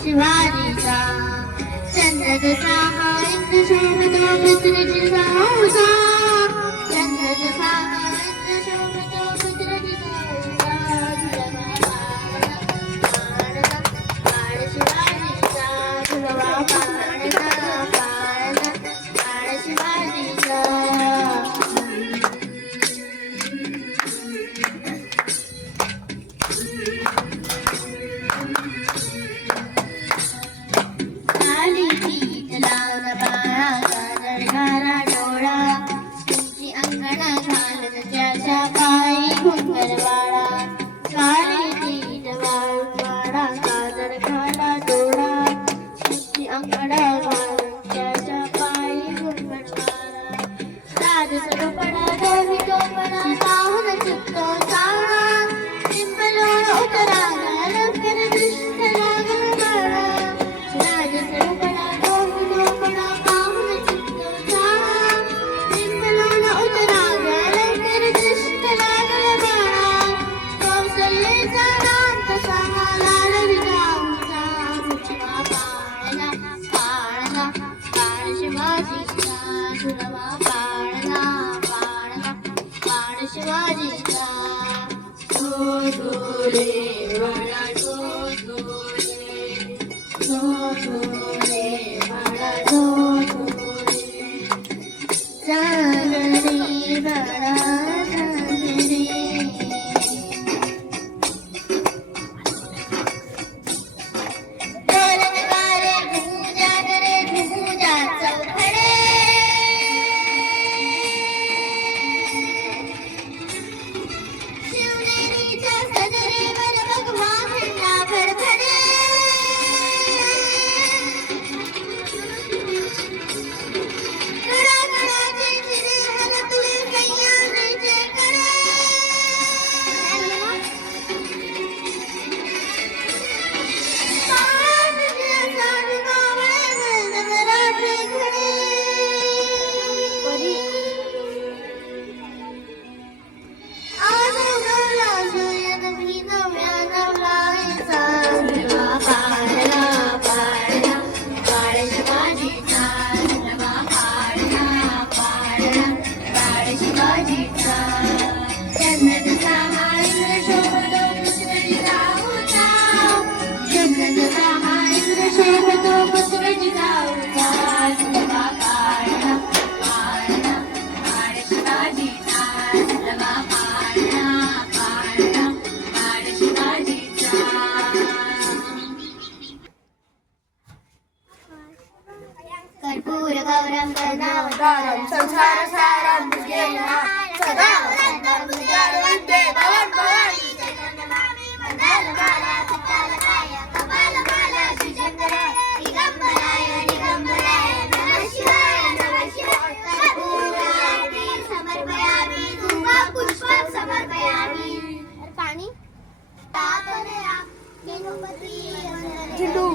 शिवाजीचा चंद्र जसा हा इंद्र शोभतो पृथ्वीचा उसा चंद्र जसा हा इंद्र शोभतो पृथ्वीचा उसा बाळ शिवाजीचा झुलवा पाळणा बाळ शिवाजीचा कर्पूरगौरं संसारसारं भुजगेन सदा वन्दे भवन् भवानी चैतन्यमामि मण्डलमाला पितालकाय कपालमाला श्रीचन्द्र दिगम्बराय नमः शिवाय कर्पूरारति समर्पयामि धूपपुष्पं समर्पयामि पाणी तातनया गणपती चिंटू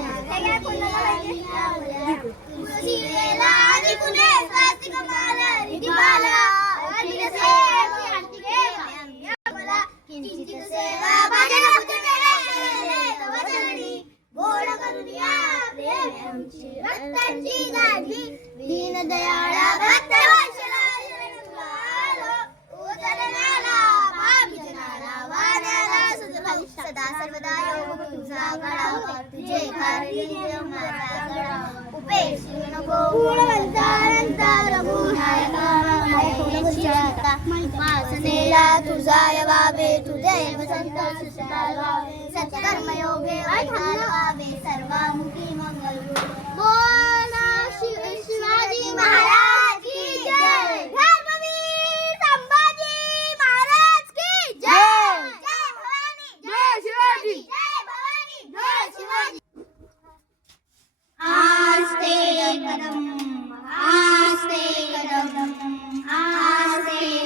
तुळशीला आणि पुणे स्वास्तिक माला रिधिमाला अधिकसे मला किंचित सेवा भजन पुजने तव चरणी गोड करुणिया प्रेम आमची भक्तांची गाठी दीन दयाळा भक्त वत्सला उतरणाला पापिजनाला वाण्याला सुजभाऊ सदा सर्वदा योग तुझा गळा तुझे कार्य माझा गळा उपेक्षू नको गुणवंतानंता रघुनायका वासनेला तुझा यवावे तुझे संत सुसरावे सत्कर्म योगे वावे सर्वामुखी मंगल बोला शिवाजी महाराज की जय धर्मवीर संभाजी महाराज की जय जय भवानी जय शिवाजी जय भवानी जय शिवाजी आस्ते कदम आस्ते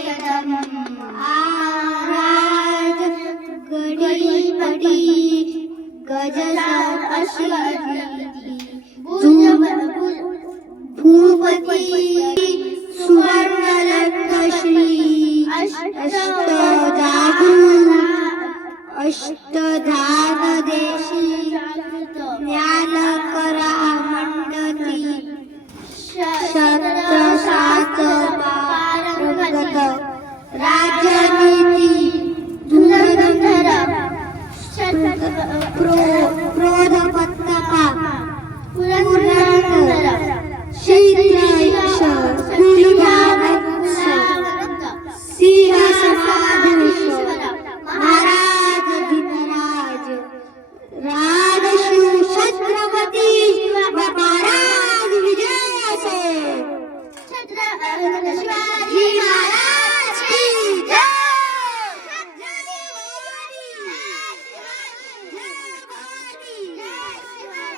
कदम आराज गडी पडी गजसात अशी